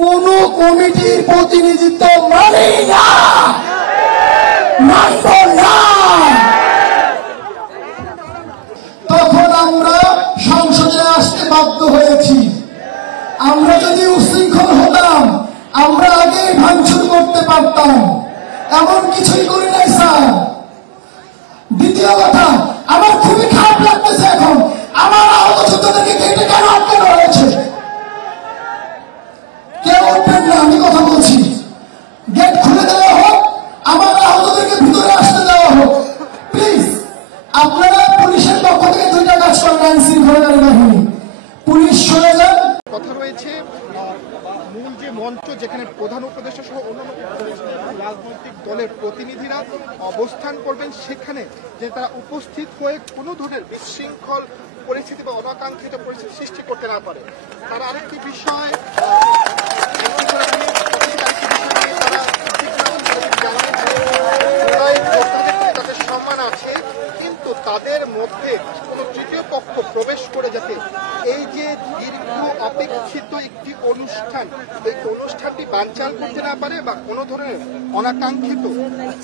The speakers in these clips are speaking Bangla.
কোন কমিটির প্রতিনিধিত্ব মানি না, মানব না। তখন আমরা সংসদে আসতে বাধ্য হয়েছি। আমরা যদি উশৃঙ্খল হতাম আমরা আগেই ভাঙচুর করতে পারতাম, এমন কিছুই করি নাই স্যার। দ্বিতীয় কথা, আমার খুবই খারাপ লাগতেছে এখন আমার আহত যোদ্ধাদেরকে গেটে কেন আটকানো হয়েছে। কেউ উঠবেন না, আমি কথা বলছি। গেট খুলে দেওয়া হোক, আমার আহতদেরকে ভিতরে আসতে দেওয়া হোক প্লিজ। আপনারা পুলিশের পক্ষ থেকে দুইটা কাজ করেন, আইন শৃঙ্খলাকারী বাহিনী, পুলিশ সরে যান। কথা রয়েছে মূল যে মঞ্চ যেখানে প্রধান উপদেষ্টা সহ অন্যান্য রাজনৈতিক দলের প্রতিনিধিরা অবস্থান করবেন, সেখানে যে তারা উপস্থিত হয়ে কোনো ধরনের বিশৃঙ্খল পরিস্থিতি বা অনাকাঙ্ক্ষিত পরিস্থিতি সৃষ্টি করতে না পারে। তারা আরেকটি বিষয় তাদের সম্মান আছে, কিন্তু তাদের মধ্যে কোনো তৃতীয় পক্ষ প্রবেশ করে যাতে এই যে দীর্ঘ অপেক্ষিত একটি অনুষ্ঠান, এই অনুষ্ঠানটি বানচাল করতে না পারে বা কোনো ধরনের অনাকাঙ্ক্ষিত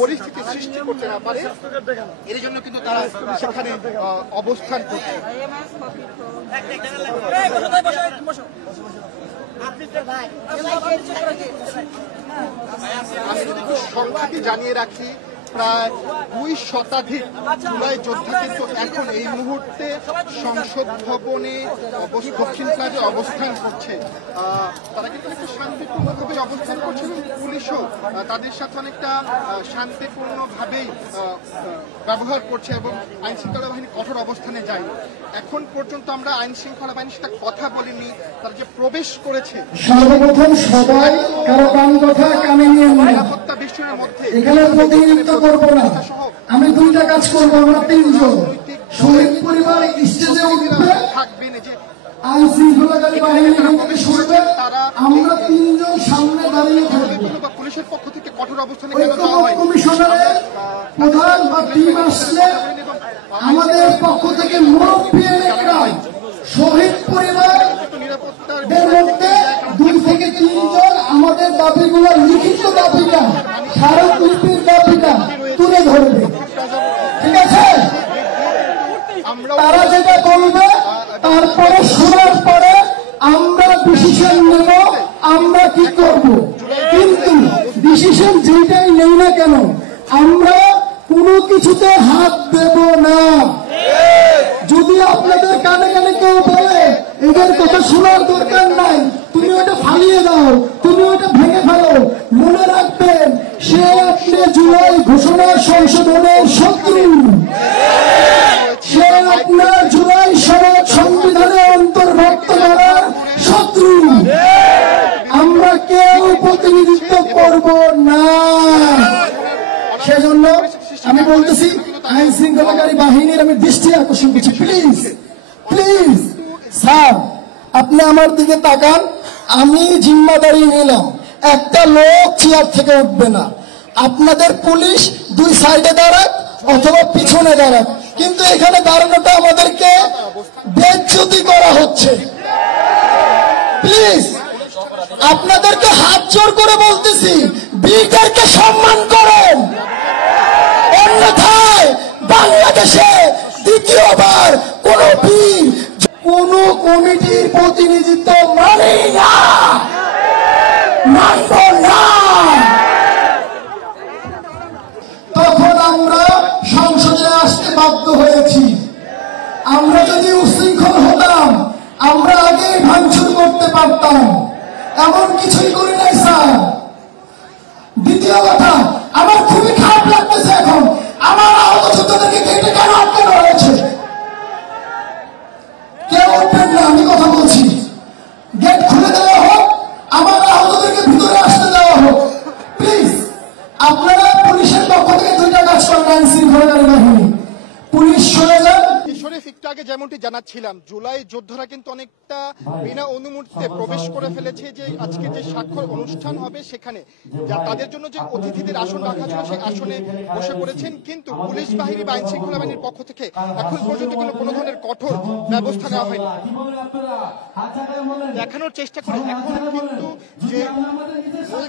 পরিস্থিতি সৃষ্টি করতে না পারে, এর জন্য কিন্তু তারা সেখানে অবস্থান করছে। আমি যদি সংখ্যাটি জানিয়ে রাখি, প্রায় 2 শতাধিক জুলাই যোদ্ধা কিন্তু এখন এই মুহূর্তে সংসদ ভবনে দক্ষিণ প্লাজায় অবস্থান করছে। তারা কিন্তু একটু শান্তিপূর্ণভাবে অবস্থান করছে এবং পুলিশও তাদের সাথে অনেকটা শান্তিপূর্ণভাবেই ব্যবহার করছে এবং আইন শৃঙ্খলা বাহিনী কঠোর অবস্থানে যায়। এখন পর্যন্ত আমরা আইন শৃঙ্খলা বাহিনীর সাথে কথা বলিনি, তারা যে প্রবেশ করেছে সর্বপ্রথম সবাই কারো কান কথা কানে নিয়ে নিরাপত্তা বিষয়ের মধ্যে এখানে প্রতিনিধিত্ব করবো না। আমি দুইটা কাজ করবো, আমরা 3 জন শহীদ পরিবার স্টেজে উঠবে, থাকবেন যে আইন শৃঙ্খলাকারী বাহিনী এখান থেকে শুনবে, আমরা 3 জন সামনে দাঁড়িয়ে থাকবো। পুলিশের পক্ষ থেকে কঠোর অবস্থানে কমিশনারের প্রধান বা টিম আসলে আমাদের পক্ষ থেকে মুরব্বী এলাকায় শহীদ পরিবারদের মধ্যে 2 থেকে 3 জন আমাদের দাবিগুলো, লিখিত দাবিটা, স্মারকলিপির দাবিটা তুলে ধরবে, ঠিক আছে? তারা যেটা বলবে তারপরে শোনার পরে আমরা ডিসিশন নেব আমরা কি করব। কিন্তু ডিসিশন যেটাই নেই না কেন আমরা কোনো কিছুতে হাত দেব না। যদি আপনাদের কানে কানে কেউ বলে এদের কথা শোনার দরকার নাই, তুমি ওটা ফালিয়ে দাও, তুমি ওটা ভেঙে ফেলো, মনে রাখবেন সে আপনি জুলাই ঘোষণা সংশোধনের শত্রু, সে আপনার জুলাই সনদ সংবিধানে অন্তর্ভুক্ত করার শত্রু। আমরা কেউ প্রতিনিধিত্ব করব না। সেজন্য আমি বলতেছি আইন শৃঙ্খলাকারী বাহিনীর আমি দৃষ্টি আকর্ষণ করছি, প্লিজ প্লিজ স্যার আপনি আমার দিকে তাকান। আমি জিম্মাদারি নিলাম, একটা লোক চেয়ার থেকে উঠবে না। আপনাদের পুলিশ 2 সাইডে দাঁড়াক অথবা পিছনে দাঁড়াক, কিন্তু এখানে দাঁড়ানোটা আমাদেরকে বেজ্জতি করা হচ্ছে। প্লিজ আপনাদেরকে হাত জোর করে বলতেছি, বীরদেরকে সম্মান করেন, অন্যথায় বাংলাদেশে দ্বিতীয়বার কোন বীর কোন কমিটির প্রতিনিধিত্ব মানি না, মানব না। তখন আমরা সংসদে আসতে বাধ্য হয়েছি। আমরা যদি উশৃঙ্খল হতাম আমরা আগেই ভাঙচুর করতে পারতাম, এমন কিছুই করি নাই স্যার। দ্বিতীয় কথা, আমার খুবই খারাপ লাগতেছে এখন আমার আহত যোদ্ধাদেরকে গেটে কেন আটকানো হয়েছে। কেউ উঠবেন না, আমি কথা বলছি। গেট খুলে দেওয়া হোক, আমার আহতদেরকে ভিতরে আসতে দেওয়া হোক প্লিজ। আপনারা পুলিশের পক্ষ থেকে দুইটা কাজ করেন, আইন শৃঙ্খলাকারী বাহিনী, পুলিশ সরে যান। শরীফ, একটু আগে যেমনটি জানাচ্ছিলাম, জুলাই যোদ্ধারা কিন্তু অনেকটা বিনা অনুমতিতে প্রবেশ করে ফেলেছে যে আজকে যে স্বাক্ষর অনুষ্ঠান হবে সেখানে তাদের জন্য যে অতিথিদের আসন রাখা ছিল সেই আসনে বসে পড়েছেন, কিন্তু পুলিশ বাহিনী বা আইন শৃঙ্খলা বাহিনীর পক্ষ থেকে এখন পর্যন্ত কোনো ধরনের কঠোর ব্যবস্থা নেওয়া হয়নি। দেখানোর চেষ্টা করি এখন কিন্তু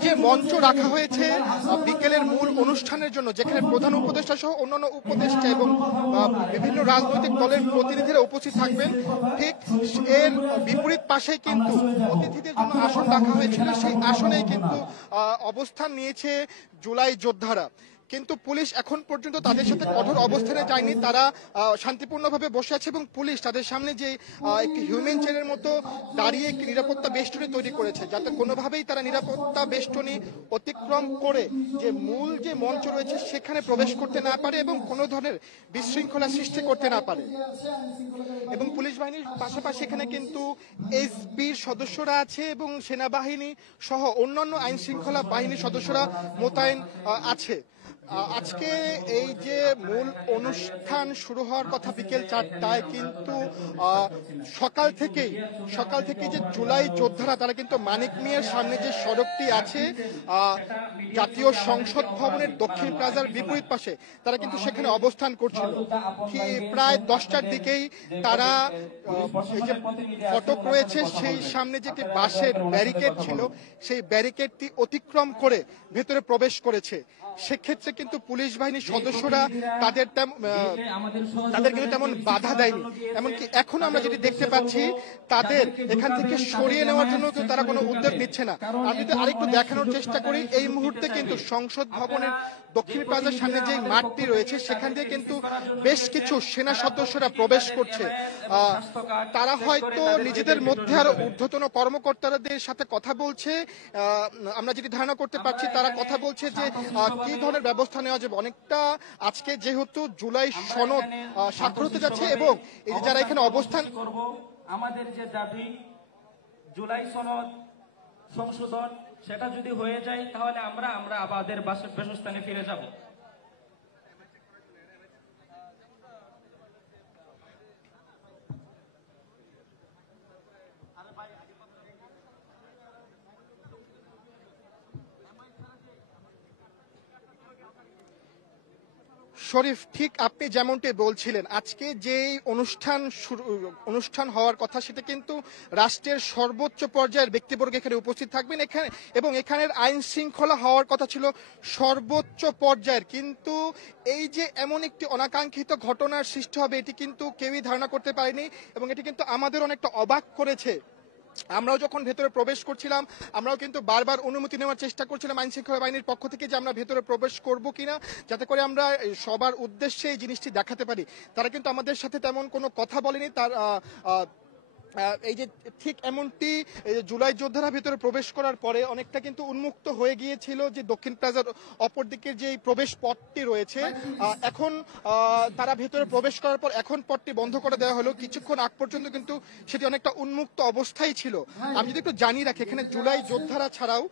যে মঞ্চ রাখা হয়েছে বিকেলের মূল অনুষ্ঠানের জন্য, যেখানে প্রধান উপদেষ্টা সহ অন্যান্য উপদেষ্টা এবং বিভিন্ন রাজনৈতিক দলের প্রতিনিধিরা উপস্থিত থাকবেন, ঠিক এর বিপরীত পাশে কিন্তু অতিথিদের জন্য আসন রাখা হয়েছিল। সেই আসনেই কিন্তু অবস্থান নিয়েছে জুলাই যোদ্ধারা, কিন্তু পুলিশ এখন পর্যন্ত তাদের সাথে কঠোর অবস্থানে যায়নি। তারা শান্তিপূর্ণভাবে বসে আছে এবং পুলিশ তাদের সামনে যে একটি হিউম্যান চেনের মতো দাঁড়িয়ে একটি নিরাপত্তা বেষ্টনী তৈরি করেছে, যাতে কোনোভাবেই তারা নিরাপত্তা বেষ্টনী অতিক্রম করে যে মূল যে মঞ্চ রয়েছে সেখানে প্রবেশ করতে না পারে এবং কোনো ধরনের বিশৃঙ্খলা সৃষ্টি করতে না পারে। এবং পুলিশ বাহিনীর পাশাপাশি এখানে কিন্তু এসবির সদস্যরা আছে এবং সেনাবাহিনী সহ অন্যান্য আইন শৃঙ্খলা বাহিনীর সদস্যরা মোতায়েন আছে। আজকে এই যে মূল অনুষ্ঠান শুরু হওয়ার কথা বিকেল 4টায়, কিন্তু সকাল থেকেই যে জুলাই যোদ্ধারা তারা কিন্তু মানিক মিয়ার সামনে যে সড়কটি আছে জাতীয় সংসদ ভবনের দক্ষিণ প্লাজার বিপরীত পাশে, তারা কিন্তু সেখানে অবস্থান করছিল। প্রায় 10টার দিকেই তারা এই যে ফটক রয়েছে সেই সামনে যে একটি বাঁশের ব্যারিকেড ছিল সেই ব্যারিকেডটি অতিক্রম করে ভেতরে প্রবেশ করেছে। সেক্ষেত্রে কিন্তু পুলিশ বাহিনীর সদস্যরা তাদের কিন্তু তেমন বাধা দেয়নি। এমনকি এখন আমরা যেটি দেখতে পাচ্ছি তাদের এখান থেকে সরিয়ে নেওয়ার জন্য তারা কোনো উদ্যোগ নিচ্ছে না। আমি যদি আরেকটু দেখানোর চেষ্টা করি, এই মুহূর্তে কিন্তু সংসদ ভবনের দক্ষিণ প্লাজার সামনে যে মাঠটি রয়েছে সেখান দিয়ে কিন্তু বেশ কিছু সেনা সদস্যরা প্রবেশ করছে। তারা হয়তো নিজেদের মধ্যে আরো ঊর্ধ্বতন কর্মকর্তাদের সাথে কথা বলছে। আমরা যেটি ধারণা করতে পারছি তারা কথা বলছে যে কি ধরনের ব্যবস্থা নেওয়া যাবে। অনেকটা আজকে যেহেতু জুলাই সনদ স্বাক্ষর হতে যাচ্ছে এবং এই যে যারা এখানে অবস্থান করব, আমাদের যে দাবি জুলাই সনদ সংশোধন, সেটা যদি হয়ে যায় তাহলে আমরা আমাদের বাসস্থানে ফিরে যাব। শরীফ, ঠিক আপনি যেমনটি বলছিলেন, আজকে যেই অনুষ্ঠান হওয়ার কথা সেটা কিন্তু রাষ্ট্রের সর্বোচ্চ পর্যায়ের ব্যক্তিবর্গ এখানে উপস্থিত থাকবেন এবং এখানের আইন শৃঙ্খলা হওয়ার কথা ছিল সর্বোচ্চ পর্যায়ের, কিন্তু এই যে এমন একটি অনাকাঙ্ক্ষিত ঘটনার সৃষ্টি হবে এটি কিন্তু কেউই ধারণা করতে পারেনি এবং এটি কিন্তু আমাদের অনেকটা অবাক করেছে। আমরাও যখন ভেতরে প্রবেশ করছিলাম আমরাও কিন্তু বারবার অনুমতি নেওয়ার চেষ্টা করছিলাম আইন শৃঙ্খলা বাহিনীর পক্ষ থেকে যে আমরা ভেতরে প্রবেশ করব কিনা, যাতে করে আমরা সবার উদ্দেশ্যে এই জিনিসটি দেখাতে পারি। তারা কিন্তু আমাদের সাথে তেমন কোনো কথা বলেনি। তার এই যে ঠিক এমনটি জুলাই যোদ্ধারা ভেতরে প্রবেশ করার পরে অনেকটা কিন্তু উন্মুক্ত হয়ে গিয়েছিল যে দক্ষিণ প্লাজার অপর দিকের যে প্রবেশ পথটি রয়েছে, এখন তারা ভেতরে প্রবেশ করার পর এখন পথটি বন্ধ করে দেওয়া হলো। কিছুক্ষণ আগ পর্যন্ত কিন্তু সেটি অনেকটা উন্মুক্ত অবস্থায় ছিল। আমি যদি একটু জানিয়ে রাখি, এখানে জুলাই যোদ্ধারা ছাড়াও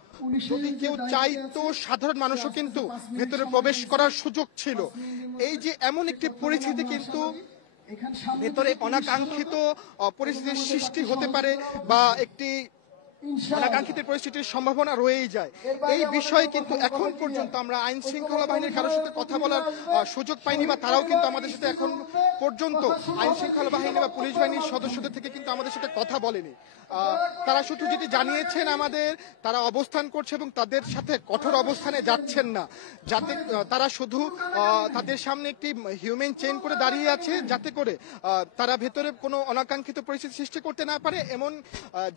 যদি কেউ চাইতো সাধারণ মানুষও কিন্তু ভেতরে প্রবেশ করার সুযোগ ছিল। এই যে এমন একটি পরিস্থিতি কিন্তু ভেতরে অনাকাঙ্ক্ষিত পরিস্থিতির সৃষ্টি হতে পারে বা একটি অনাকাঙ্ক্ষিত পরিস্থিতির সম্ভাবনা রয়েই যায়। এই বিষয়ে কিন্তু এখন পর্যন্ত আমরা আইন শৃঙ্খলা বাহিনীর কারোর সাথে কথা বলার সুযোগ পাইনি বা তারাও কিন্তু আমাদের সাথে এখন পর্যন্ত আইন শৃঙ্খলা বাহিনী বা পুলিশ বাহিনীর সদস্যদের থেকে কিন্তু আমাদের সাথে কথা বলেনি। তারা শুধু যেটি জানিয়েছেন আমাদের তারা অবস্থান করছে এবং তাদের সাথে কঠোর অবস্থানে যাচ্ছেন না, যাতে তারা শুধু তাদের সামনে একটি হিউম্যান চেইন করে দাঁড়িয়ে আছে যাতে করে তারা ভেতরে কোনো অনাকাঙ্ক্ষিত পরিস্থিতি সৃষ্টি করতে না পারে। এমন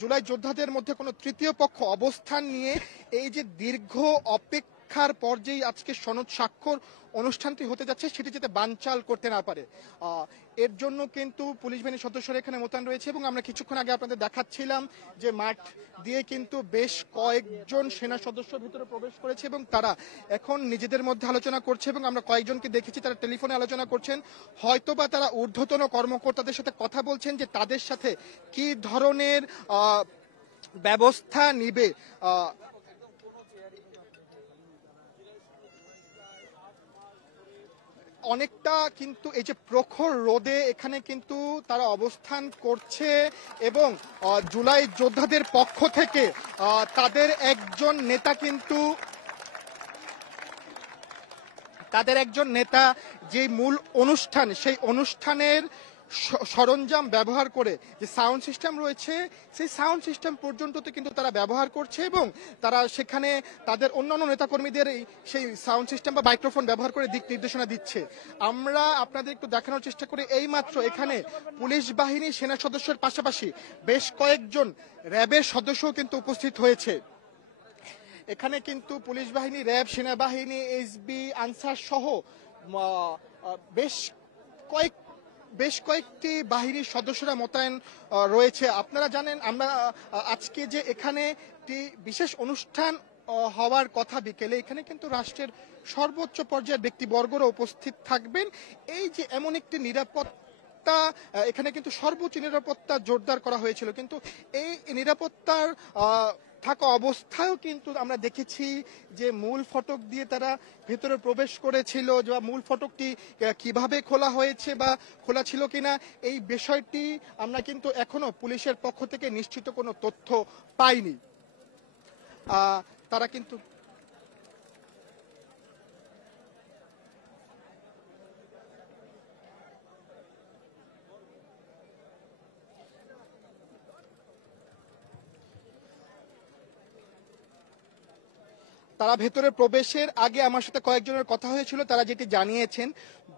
জুলাই যোদ্ধাদের মধ্যে কোনো তৃতীয় পক্ষ অবস্থান নিয়ে এই যে দীর্ঘ অপেক্ষার পর যেই আজকে সনদ স্বাক্ষর অনুষ্ঠানটি হতে যাচ্ছে সেটি যাতে বানচাল করতে না পারে, এর জন্য কিন্তু পুলিশ বাহিনীর সদস্যরা এখানে মোতায়েন রয়েছে। এবং আমরা কিছুক্ষণ আগে আপনাদের দেখাচ্ছিলাম যে মাঠ দিয়ে কিন্তু বেশ কয়েকজন সেনা সদস্য ভিতরে প্রবেশ করেছে এবং তারা এখন নিজেদের মধ্যে আলোচনা করছে এবং আমরা কয়েকজনকে দেখেছি তারা টেলিফোনে আলোচনা করছেন। হয়তোবা তারা ঊর্ধ্বতন কর্মকর্তাদের সাথে কথা বলছেন যে তাদের সাথে কি ধরনের ব্যবস্থা নিবে। অনেকটা কিন্তু এই যে প্রখর রোদে এখানে কিন্তু তারা অবস্থান করছে এবং জুলাই যোদ্ধাদের পক্ষ থেকে তাদের একজন নেতা যে মূল অনুষ্ঠান সেই অনুষ্ঠানের সরঞ্জাম ব্যবহার করে যে সাউন্ড সিস্টেম রয়েছে সেই সাউন্ড সিস্টেম পর্যন্ত কিন্তু তারা ব্যবহার করছে এবং তারা সেখানে তাদের অন্যান্য নেতাকর্মীদের সেই সাউন্ড সিস্টেম বা মাইক্রোফোন ব্যবহার করে দিক নির্দেশনা দিচ্ছে। আমরা আপনাদের একটু দেখানোর চেষ্টা করি, এইমাত্র এখানে পুলিশ বাহিনী সেনা সদস্যের পাশাপাশি বেশ কয়েকজন র্যাবের সদস্যও কিন্তু উপস্থিত হয়েছে। এখানে কিন্তু পুলিশ বাহিনী, র্যাব, সেনাবাহিনী, এসবি, আনসার সহ বেশ কয়েকটি বাহিনীর সদস্যরা মোতায়েন রয়েছে। আপনারা জানেন আমরা আজকে যে এখানে একটি বিশেষ অনুষ্ঠান হওয়ার কথা বিকেলে, এখানে কিন্তু রাষ্ট্রের সর্বোচ্চ পর্যায়ের ব্যক্তিবর্গরা উপস্থিত থাকবেন। এই যে এমন একটি নিরাপত্তা, এখানে কিন্তু সর্বোচ্চ নিরাপত্তা জোরদার করা হয়েছিল, কিন্তু এই নিরাপত্তার থাকা অবস্থায়ও কিন্তু আমরা দেখেছি যে মূল ফটক দিয়ে তারা ভেতরে প্রবেশ করেছিল, বা মূল ফটকটি কিভাবে খোলা হয়েছে বা খোলা ছিল কিনা এই বিষয়টি আমরা কিন্তু এখনো পুলিশের পক্ষ থেকে নিশ্চিত কোনো তথ্য পাইনি। তারা কিন্তু ভেতরে প্রবেশের আগে আমার সাথে কয়েকজনের কথা হয়েছিল, তারা যেটি জানিয়েছেন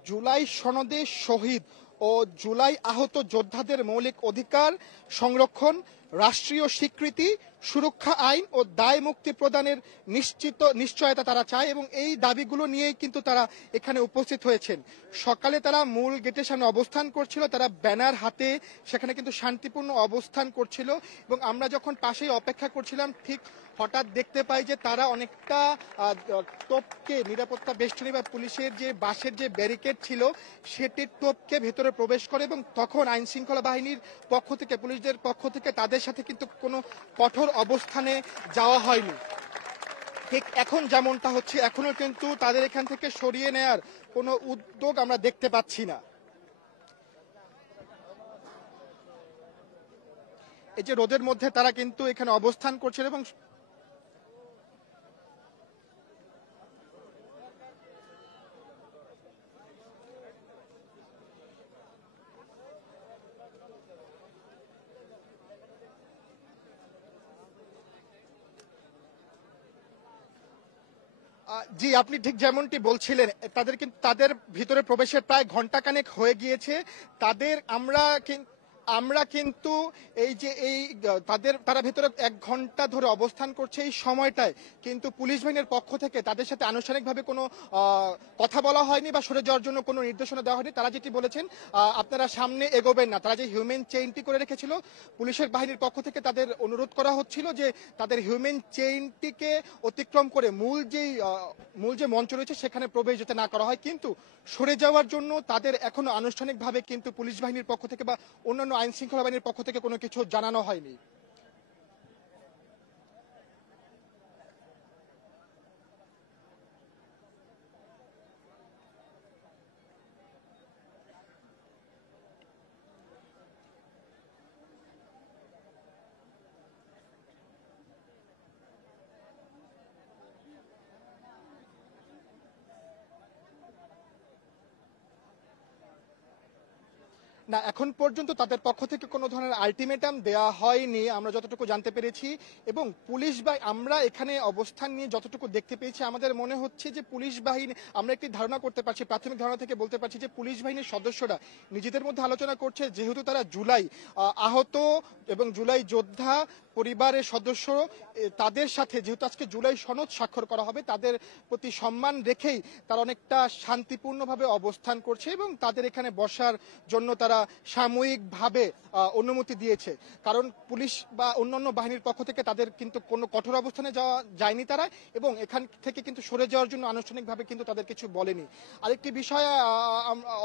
জুলাই সনদে শহীদ ও জুলাই আহত যোদ্ধাদের মৌলিক অধিকার সংরক্ষণ, রাষ্ট্রীয় স্বীকৃতি, সুরক্ষা আইন ও দায় মুক্তি প্রদানের নিশ্চয়তা তারা চায় এবং এই দাবিগুলো নিয়েই কিন্তু তারা এখানে উপস্থিত হয়েছেন। সকালে তারা মূল গেটের সামনে অবস্থান করছিল, তারা ব্যানার হাতে সেখানে কিন্তু শান্তিপূর্ণ অবস্থান করছিল এবং আমরা যখন পাশেই অপেক্ষা করছিলাম ঠিক হঠাৎ দেখতে পাই যে তারা অনেকটা টোপকে, নিরাপত্তা বেষ্টনী বা পুলিশের যে বাঁশের যে ব্যারিকেড ছিল সেটির টোপকে ভেতরে প্রবেশ করে এবং তখন আইন শৃঙ্খলা বাহিনীর পক্ষ থেকে, পুলিশদের পক্ষ থেকে তাদের সাথে কিন্তু কোনো কঠোর অবস্থানে যাওয়া হয়নি। ঠিক এখন যেমনটা হচ্ছে, এখনো কিন্তু তাদের এখান থেকে সরিয়ে নেয়ার কোনো উদ্যোগ আমরা দেখতে পাচ্ছি না। এই যে রোদের মধ্যে তারা কিন্তু এখানে অবস্থান করছেন এবং জি, আপনি ঠিক যেমনটি বলছিলেন, তাদের ভিতরে প্রবেশের প্রায় ঘন্টাখানেক হয়ে গিয়েছে। আমরা কিন্তু তারা ভেতরে 1 ঘন্টা ধরে অবস্থান করছে। এই সময়টায় কিন্তু পুলিশ বাহিনীর পক্ষ থেকে তাদের সাথে আনুষ্ঠানিকভাবে কোনো কথা বলা হয়নি বা সরে যাওয়ার জন্য কোনো নির্দেশনা দেওয়া হয়নি। তারা যেটি বলেছেন আপনারা সামনে এগোবেন না। তারা যে হিউম্যান চেইনটি করে রেখেছিল, পুলিশের বাহিনীর পক্ষ থেকে তাদের অনুরোধ করা হচ্ছিল যে তাদের হিউম্যান চেইনটিকে অতিক্রম করে মূল যে মঞ্চ রয়েছে সেখানে প্রবেশ যাতে না করা হয়, কিন্তু সরে যাওয়ার জন্য তাদের এখনো আনুষ্ঠানিকভাবে কিন্তু পুলিশ বাহিনীর পক্ষ থেকে বা অন্যান্য আইন শৃঙ্খলা বাহিনীর পক্ষ থেকে কোনো কিছু জানানো হয়নি। না, এখন পর্যন্ত তাদের পক্ষ থেকে কোনো ধরনের আলটিমেটাম দেওয়া হয়নি আমরা যতটুকু জানতে পেরেছি। এবং আমরা এখানে অবস্থান নিয়ে যতটুকু দেখতে পেয়েছি আমাদের মনে হচ্ছে যে পুলিশ বাহিনী, আমরা একটি ধারণা করতে পারছি, প্রাথমিক ধারণা থেকে বলতে পারছি যে পুলিশ বাহিনীর সদস্যরা নিজেদের মধ্যে আলোচনা করছে, যেহেতু তারা জুলাই আহত এবং জুলাই যোদ্ধা পরিবারের সদস্য, তাদের সাথে যেহেতু আজকে জুলাই সনদ স্বাক্ষর করা হবে, তাদের প্রতি সম্মান রেখেই তারা অনেকটা শান্তিপূর্ণভাবে অবস্থান করছে এবং তাদের এখানে বসার জন্য তারা সাময়িকভাবে অনুমতি দিয়েছে। কারণ পুলিশ বা অন্যান্য বাহিনীর পক্ষ থেকে তাদের কিন্তু কোনো কঠোর অবস্থানে যাওয়া যায়নি তারা, এবং এখান থেকে কিন্তু সরে যাওয়ার জন্য আনুষ্ঠানিকভাবে কিন্তু তাদের কিছু বলেনি। আরেকটি বিষয়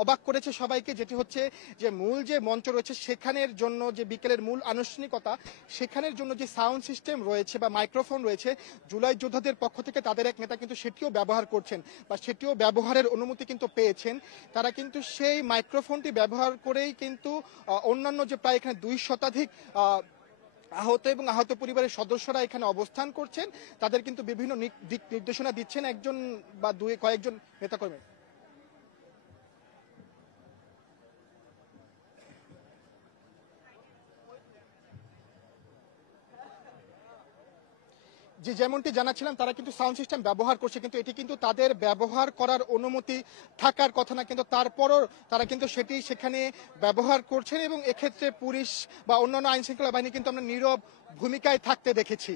অবাক করেছে সবাইকে, যেটি হচ্ছে যে মূল যে মঞ্চ রয়েছে সেখানের জন্য যে বিকেলের মূল আনুষ্ঠানিকতা, সেখানের জন্য যে সাউন্ড সিস্টেম রয়েছে বা মাইক্রোফোন রয়েছে, জুলাই যোদ্ধাদের পক্ষ থেকে তাদের এক নেতা কিন্তু সেটিও ব্যবহার করছেন বা সেটিও ব্যবহারের অনুমতি কিন্তু পেয়েছেন। তারা কিন্তু সেই মাইক্রোফোনটি ব্যবহার করেই কিন্তু অন্যান্য যে প্রায় এখানে 2 শতাধিক আহত এবং আহত পরিবারের সদস্যরা এখানে অবস্থান করছেন, তাদের কিন্তু বিভিন্ন দিক নির্দেশনা দিচ্ছেন একজন বা কয়েকজন নেতাকর্মী। যে যেমনটি জানাচ্ছিলাম, তারা কিন্তু সাউন্ড সিস্টেম ব্যবহার করছে, কিন্তু এটি কিন্তু তাদের ব্যবহার করার অনুমতি থাকার কথা না, কিন্তু তারপরও তারা কিন্তু সেটি সেখানে ব্যবহার করছেন এবং এক্ষেত্রে পুলিশ বা অন্যান্য আইন শৃঙ্খলা বাহিনী কিন্তু আমরা নীরব ভূমিকায় থাকতে দেখেছি।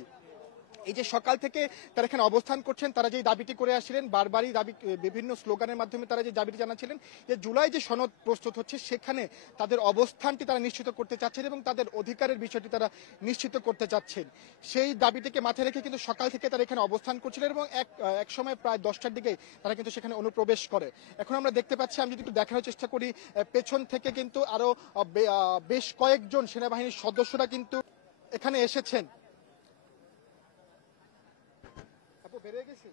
এই যে সকাল থেকে তারা এখানে অবস্থান করছেন, তারা যে দাবিটি করে আসছিলেন, বারবারই দাবি, বিভিন্ন স্লোগানের মাধ্যমে তারা যে দাবিটি জানাচ্ছিলেন যে জুলাই যে সনদ প্রস্তুত হচ্ছে সেখানে তাদের অবস্থানটি তারা নিশ্চিত করতে চাচ্ছেন এবং তাদের অধিকারের বিষয়টি তারা নিশ্চিত করতে চাচ্ছেন। সেই দাবিটিকে মাথায় রেখে কিন্তু সকাল থেকে তারা এখানে অবস্থান করছিলেন এবং এক সময় প্রায় 10টার দিকে তারা কিন্তু সেখানে অনুপ্রবেশ করে। এখন আমরা দেখতে পাচ্ছি, আমি যদি একটু দেখানোর চেষ্টা করি, পেছন থেকে কিন্তু আরো বেশ কয়েকজন সেনাবাহিনীর সদস্যরা কিন্তু এখানে এসেছেন। বেড়ে গেছে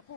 আপু।